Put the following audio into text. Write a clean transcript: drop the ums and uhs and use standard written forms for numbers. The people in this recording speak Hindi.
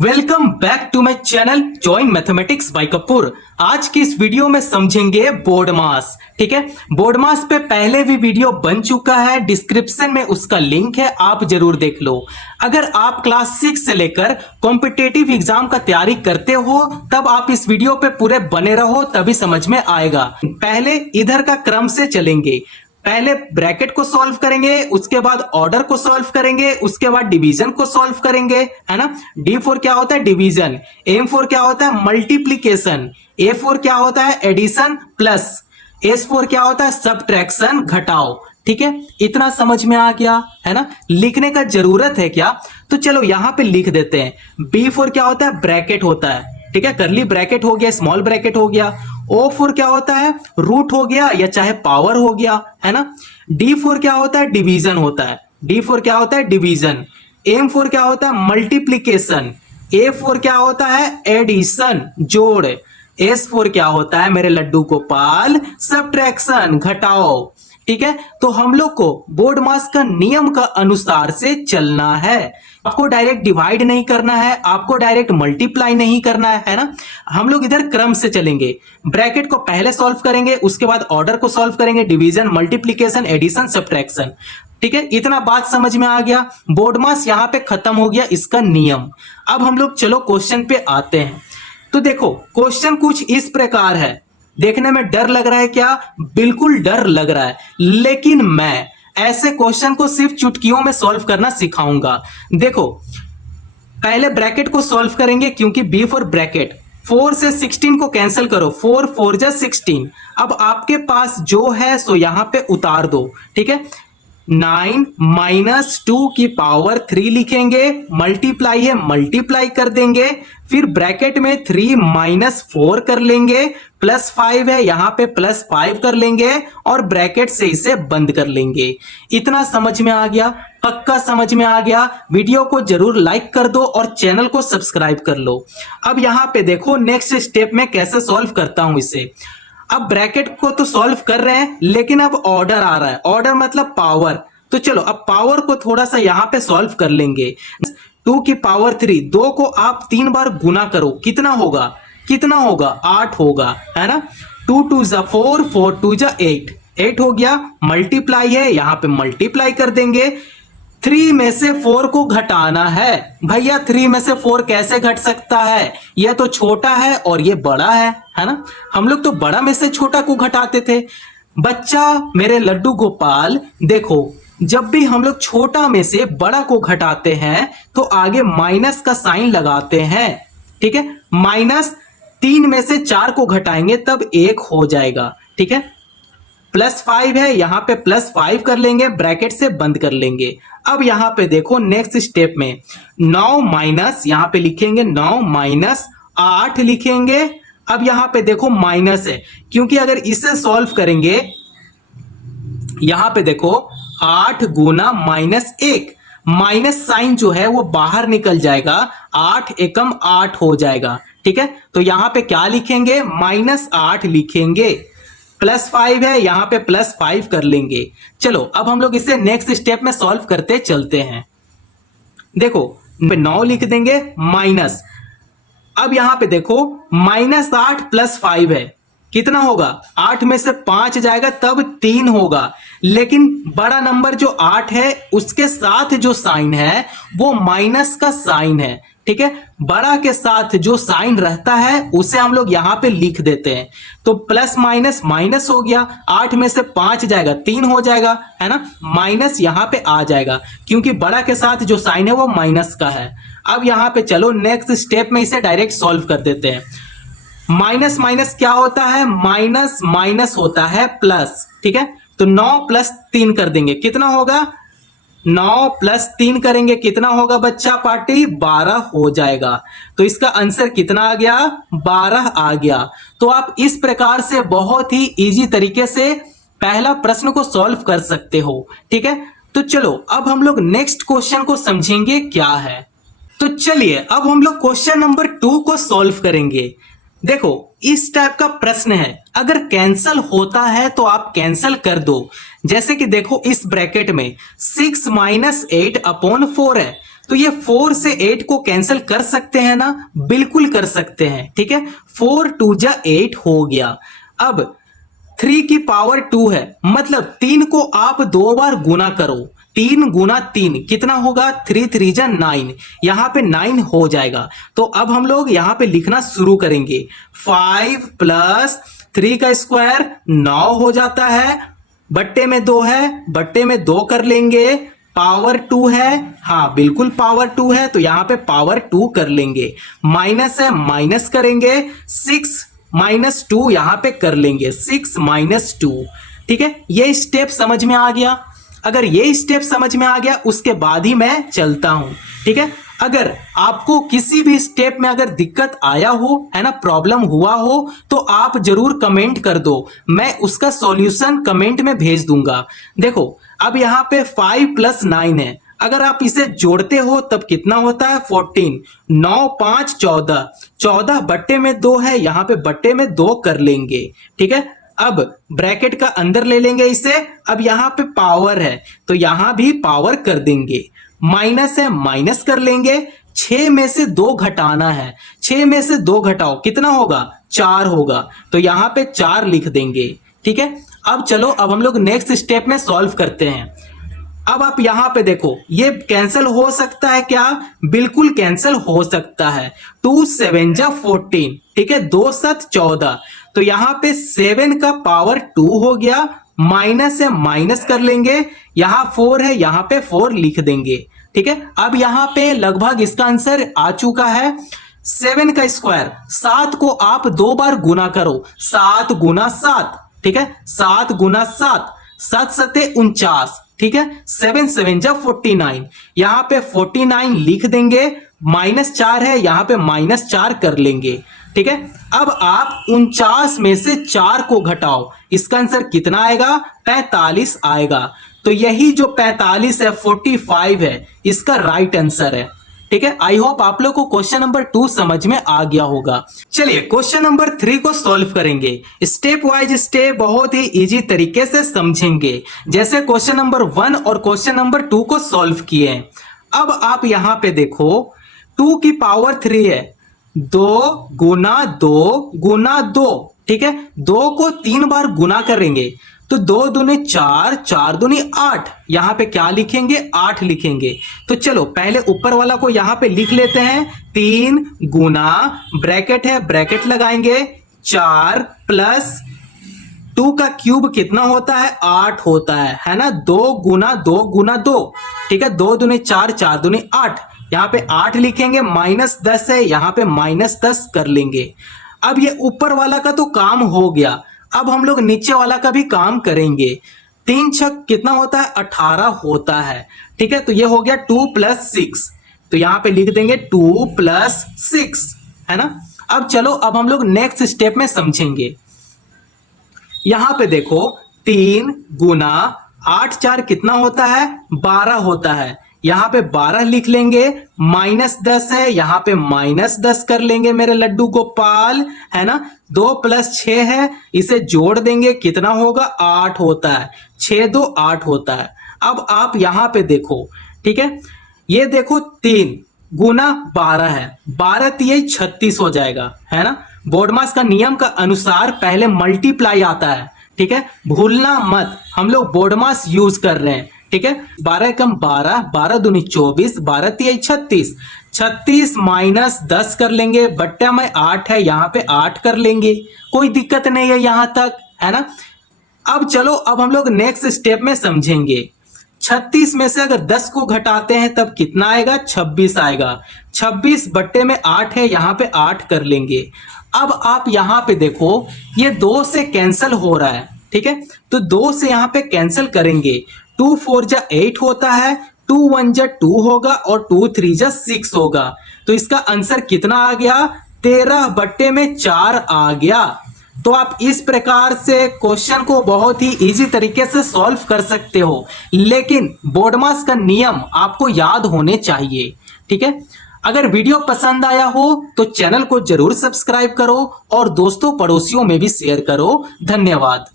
Welcome back to my channel join mathematics by Kapoor. आज की इस वीडियो में समझेंगे बोर्ड मास। ठीक है, बोर्ड मास पे पहले भी वीडियो बन चुका है, डिस्क्रिप्शन में उसका लिंक है, आप जरूर देख लो। अगर आप क्लास 6 से लेकर कॉम्पिटेटिव एग्जाम का तैयारी करते हो तब आप इस वीडियो पे पूरे बने रहो, तभी समझ में आएगा। पहले इधर का क्रम से चलेंगे। पहले ब्रैकेट को सॉल्व करेंगे, उसके बाद ऑर्डर को सॉल्व करेंगे, उसके बाद डिवीजन को सॉल्व करेंगे, है ना। D4 क्या होता है? डिवीजन। M4 क्या होता है? मल्टीप्लीकेशन। A4 क्या होता है? Addition plus. S4 क्या होता है? सबट्रैक्शन, घटाओ। ठीक है, इतना समझ में आ गया है ना। लिखने का जरूरत है क्या? तो चलो यहां पे लिख देते हैं। B4 क्या होता है? ब्रैकेट होता है। ठीक है, करली ब्रैकेट हो गया, स्मॉल ब्रैकेट हो गया। O4 क्या होता है? रूट हो गया या चाहे पावर हो गया, है ना। D4 क्या होता है? डिवीजन होता है। D4 क्या होता है? डिवीजन। M4 क्या होता है? मल्टीप्लीकेशन। A4 क्या होता है? एडिशन, जोड़। S4 क्या होता है मेरे लड्डू गोपाल? सबट्रैक्शन, घटाओ। ठीक है, तो हम लोग को बोर्ड मास का नियम का अनुसार से चलना है। आपको डायरेक्ट डिवाइड नहीं करना है, आपको डायरेक्ट मल्टीप्लाई नहीं करना है ना। हम लोग इधर क्रम से चलेंगे। ब्रैकेट को पहले सॉल्व करेंगे, उसके बाद ऑर्डर को सॉल्व करेंगे, डिवीजन, मल्टीप्लीकेशन, एडिशन, सब्ट्रैक्शन। ठीक है, इतना बात समझ में आ गया। बोर्ड मास यहां पे खत्म हो गया, इसका नियम। अब हम लोग चलो क्वेश्चन पे आते हैं। तो देखो क्वेश्चन कुछ इस प्रकार है। देखने में डर लग रहा है क्या? बिल्कुल डर लग रहा है, लेकिन मैं ऐसे क्वेश्चन को सिर्फ चुटकियों में सॉल्व करना सिखाऊंगा। देखो पहले ब्रैकेट को सॉल्व करेंगे, क्योंकि बी फॉर ब्रैकेट। 4 से 16 को कैंसिल करो, 4 4 जा 16। अब आपके पास जो है सो यहां पे उतार दो। ठीक है, 9 माइनस 2 की पावर 3 लिखेंगे, मल्टीप्लाई है मल्टीप्लाई कर देंगे, फिर ब्रैकेट में 3 माइनस 4 कर लेंगे, प्लस 5 है यहां पे प्लस 5 कर लेंगे और ब्रैकेट से इसे बंद कर लेंगे। इतना समझ में आ गया? पक्का समझ में आ गया? वीडियो को जरूर लाइक कर दो और चैनल को सब्सक्राइब कर लो। अब यहां पे देखो नेक्स्ट स्टेप में कैसे सॉल्व करता हूं इसे। अब ब्रैकेट को तो सॉल्व कर रहे हैं, लेकिन अब ऑर्डर आ रहा है। ऑर्डर मतलब पावर। तो चलो अब पावर को थोड़ा सा यहां पे सॉल्व कर लेंगे। 2 की पावर 3, 2 को आप 3 बार गुना करो, कितना होगा? कितना होगा? 8 होगा, है ना। 2 2 जा 4, 4 2 जा 8, 8 हो गया। मल्टीप्लाई है, यहां पे मल्टीप्लाई कर देंगे। 3 में से 4 को घटाना है। भैया 3 में से 4 कैसे घट सकता है? यह तो छोटा है और ये बड़ा है ना। हम लोग तो बड़ा में से छोटा को घटाते थे। बच्चा मेरे लड्डू गोपाल, देखो जब भी हम लोग छोटा में से बड़ा को घटाते हैं तो आगे माइनस का साइन लगाते हैं। ठीक है, माइनस 3 में से 4 को घटाएंगे तब 1 हो जाएगा। ठीक है, प्लस 5 है, यहां पे प्लस 5 कर लेंगे, ब्रैकेट से बंद कर लेंगे। अब यहां पे देखो नेक्स्ट स्टेप में 9 माइनस, यहां पे लिखेंगे 9 माइनस 8 लिखेंगे। अब यहां पे देखो माइनस है, क्योंकि अगर इसे सॉल्व करेंगे, यहां पे देखो 8 गुना माइनस 1, माइनस साइन जो है वो बाहर निकल जाएगा, 8 एकम 8 हो जाएगा। ठीक है, तो यहां पे क्या लिखेंगे? माइनस 8 लिखेंगे। प्लस 5 है, यहां पे प्लस 5 कर लेंगे। चलो अब हम लोग इसे नेक्स्ट स्टेप में सॉल्व करते चलते हैं। देखो 9 लिख देंगे माइनस, अब यहां पे देखो माइनस 8 प्लस 5 है, कितना होगा? 8 में से 5 जाएगा तब 3 होगा। लेकिन बड़ा नंबर जो 8 है उसके साथ जो साइन है वो माइनस का साइन है। ठीक है, बड़ा के साथ जो साइन रहता है उसे हम लोग यहां पे लिख देते हैं। तो प्लस माइनस माइनस हो गया, 8 में से 5 जाएगा 3 हो जाएगा, है ना। माइनस यहां पे आ जाएगा क्योंकि बड़ा के साथ जो साइन है वो माइनस का है। अब यहां पे चलो नेक्स्ट स्टेप में इसे डायरेक्ट सॉल्व कर देते हैं। माइनस माइनस क्या होता है? माइनस माइनस होता है प्लस। ठीक है, तो 9 प्लस 3 कर देंगे, कितना होगा? 9 प्लस 3 करेंगे, कितना होगा बच्चा पार्टी? 12 हो जाएगा। तो इसका आंसर कितना आ गया? 12 आ गया। तो आप इस प्रकार से बहुत ही इजी तरीके से पहला प्रश्न को सॉल्व कर सकते हो। ठीक है, तो चलो अब हम लोग नेक्स्ट क्वेश्चन को समझेंगे क्या है। तो चलिए अब हम लोग क्वेश्चन नंबर 2 को सॉल्व करेंगे। देखो इस टाइप का प्रश्न है, अगर कैंसल होता है तो आप कैंसल कर दो। जैसे कि देखो इस ब्रैकेट में 6 माइनस 8 अपॉन 4 है, तो ये 4 से 8 को कैंसिल कर सकते हैं ना, बिल्कुल कर सकते हैं। ठीक है, 4 2 जा 8 हो गया। अब 3 की पावर 2 है, मतलब 3 को आप 2 बार गुना करो। 3 गुना 3 कितना होगा, 3 3 जा 9, यहां पे 9 हो जाएगा। तो अब हम लोग यहां पे लिखना शुरू करेंगे। 5 प्लस 3 का स्क्वायर 9 हो जाता है, बट्टे में 2 है, बट्टे में 2 कर लेंगे, पावर 2 है, हाँ बिल्कुल पावर 2 है, तो यहां पे पावर 2 कर लेंगे। माइनस है, माइनस करेंगे, 6 माइनस 2 यहां पे कर लेंगे, 6 माइनस 2। ठीक है, ये स्टेप समझ में आ गया। अगर ये स्टेप समझ में आ गया, उसके बाद ही मैं चलता हूं। ठीक है, अगर आपको किसी भी स्टेप में अगर दिक्कत आया हो, है ना, प्रॉब्लम हुआ हो, तो आप जरूर कमेंट कर दो, मैं उसका सॉल्यूशन कमेंट में भेज दूंगा। देखो अब यहाँ पे 5 प्लस 9 है, अगर आप इसे जोड़ते हो तब कितना होता है, 14, 9 5 14, 14 बट्टे में 2 है, यहाँ पे बट्टे में 2 कर लेंगे। ठीक है, अब ब्रैकेट का अंदर ले लेंगे इसे। अब यहाँ पे पावर है तो यहाँ भी पावर कर देंगे, माइनस है माइनस कर लेंगे। 6 में से 2 घटाना है, 6 में से 2 घटाओ कितना होगा, 4 होगा, तो यहाँ पे 4 लिख देंगे। ठीक है, अब चलो अब हम लोग नेक्स्ट स्टेप में सॉल्व करते हैं। अब आप यहां पे देखो, ये कैंसिल हो सकता है क्या, बिल्कुल कैंसिल हो सकता है। 2 7 जा 14, ठीक है, 2 7 14, तो यहां पे 7 का पावर 2 हो गया, माइनस है माइनस कर लेंगे, यहां 4 है, यहां पे 4 लिख देंगे। ठीक है, अब यहां पे लगभग इसका आंसर आ चुका है। 7 का स्क्वायर, 7 को आप 2 बार गुना करो, 7 गुना 7, ठीक है, 7 गुना 7, 7 सते 49, ठीक है, 7 7 जा 49, यहां पे 49 लिख देंगे, माइनस 4 है, यहां पे माइनस 4 कर लेंगे। ठीक है, अब आप 49 में से 4 को घटाओ, इसका आंसर कितना आएगा, 45 आएगा। तो यही जो 45 है 45 है, इसका राइट आंसर है। ठीक है, आई होप आप लोग को क्वेश्चन नंबर 2 समझ में आ गया होगा। चलिए क्वेश्चन नंबर 3 को सॉल्व करेंगे, स्टेप वाइज स्टेप, बहुत ही इजी तरीके से समझेंगे, जैसे क्वेश्चन नंबर 1 और क्वेश्चन नंबर 2 को सॉल्व किए। अब आप यहां पे देखो, 2 की पावर 3 है, 2 गुना 2 गुना 2, ठीक है, 2 को 3 बार गुना करेंगे तो 2 दूनी 4, 4 दूनी 8, यहां पे क्या लिखेंगे, 8 लिखेंगे। तो चलो पहले ऊपर वाला को यहां पे लिख लेते हैं, 3 गुना, ब्रैकेट है, ब्रैकेट लगाएंगे, 4 प्लस 2 का क्यूब कितना होता है, 8 होता है ना, 2 गुना 2 गुना 2, ठीक है, 2 दूनी 4, 4 दूनी 8, यहां पे 8 लिखेंगे, माइनस 10 है, यहां पे माइनस 10 कर लेंगे। अब ये ऊपर वाला का तो काम हो गया, अब हम लोग नीचे वाला का भी काम करेंगे। 3 छक कितना होता है, 18 होता है। ठीक है, तो ये हो गया 2 प्लस 6, तो यहां पे लिख देंगे 2 प्लस 6, है ना। अब चलो अब हम लोग नेक्स्ट स्टेप में समझेंगे। यहां पे देखो, 3 गुना 8 4 कितना होता है, 12 होता है, यहां पे 12 लिख लेंगे, माइनस 10 है, यहां पे माइनस 10 कर लेंगे मेरे लड्डू गोपाल, है ना। 2 प्लस 6 है, इसे जोड़ देंगे, कितना होगा, 8 होता है, 6 2 8 होता है। अब आप यहां पे देखो, ठीक है, ये देखो 3 गुना 12 है, 12 3 36 हो जाएगा, है ना। बोर्डमास का नियम का अनुसार पहले मल्टीप्लाई आता है, ठीक है, भूलना मत, हम लोग बोर्डमास यूज कर रहे हैं। ठीक है, 12 कम 12, 12 दूनी 24, 12 3 36, 36 माइनस 10 कर लेंगे, बट्टा में 8 है, यहाँ पे 8 कर लेंगे, कोई दिक्कत नहीं है यहां तक, है ना। अब चलो अब हम लोग नेक्स्ट स्टेप में समझेंगे। 36 में से अगर 10 को घटाते हैं तब कितना आएगा, 26 आएगा, 26 बट्टे में 8 है, यहाँ पे 8 कर लेंगे। अब आप यहाँ पे देखो, ये 2 से कैंसिल हो रहा है, ठीक है, तो 2 से यहाँ पे कैंसिल करेंगे, 2 4 जा 8 होता है, 2 1 जा 2 होगा और 2 3 जा 6 होगा, तो इसका आंसर कितना आ गया, 13 बट्टे में 4 आ गया। तो आप इस प्रकार से क्वेश्चन को बहुत ही इजी तरीके से सॉल्व कर सकते हो, लेकिन बोर्डमास का नियम आपको याद होने चाहिए। ठीक है, अगर वीडियो पसंद आया हो तो चैनल को जरूर सब्सक्राइब करो और दोस्तों पड़ोसियों में भी शेयर करो। धन्यवाद।